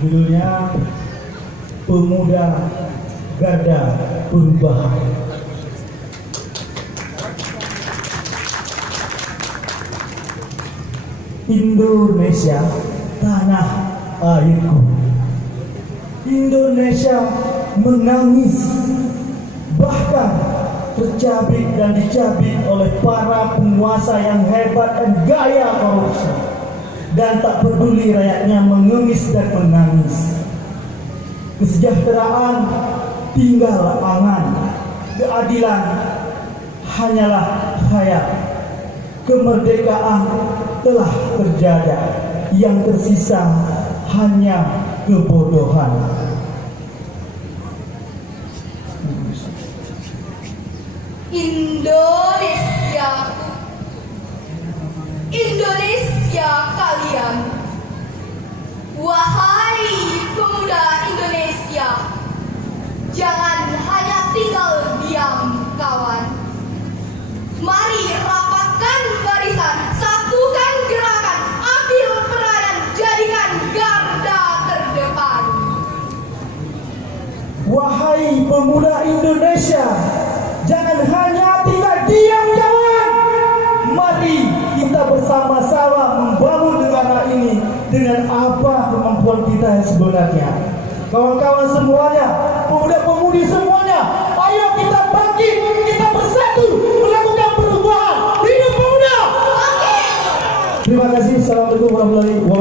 Judulnya Pemuda Garda Perubahan. Indonesia, tanah airku. Indonesia menangis, bahkan tercabik dan dicabik oleh para penguasa yang hebat dan gaya korupsi, dan tak peduli rakyatnya mengemis dan menangis. Kesejahteraan tinggal angan, keadilan hanyalah khayal. Kemerdekaan telah terjadi, yang tersisa hanya kebodohan. Indonesia, Indonesia kalian, wahai pemuda Indonesia, jangan hanya tinggal diam kawan. Mari rapatkan barisan, satukan gerakan, ambil peranan, jadikan garda terdepan. Wahai pemuda Indonesia, jangan hanya tinggal diam kawan. Mari kita bersama-sama membangun negara ini dengan apa kemampuan kita yang sebenarnya. Kawan-kawan semuanya, pemuda-pemudi semuanya, ayo kita bangkit, kita bersatu melakukan perubahan. Hidup pemuda! Terima kasih. Assalamualaikum warahmatullahi wabarakatuh.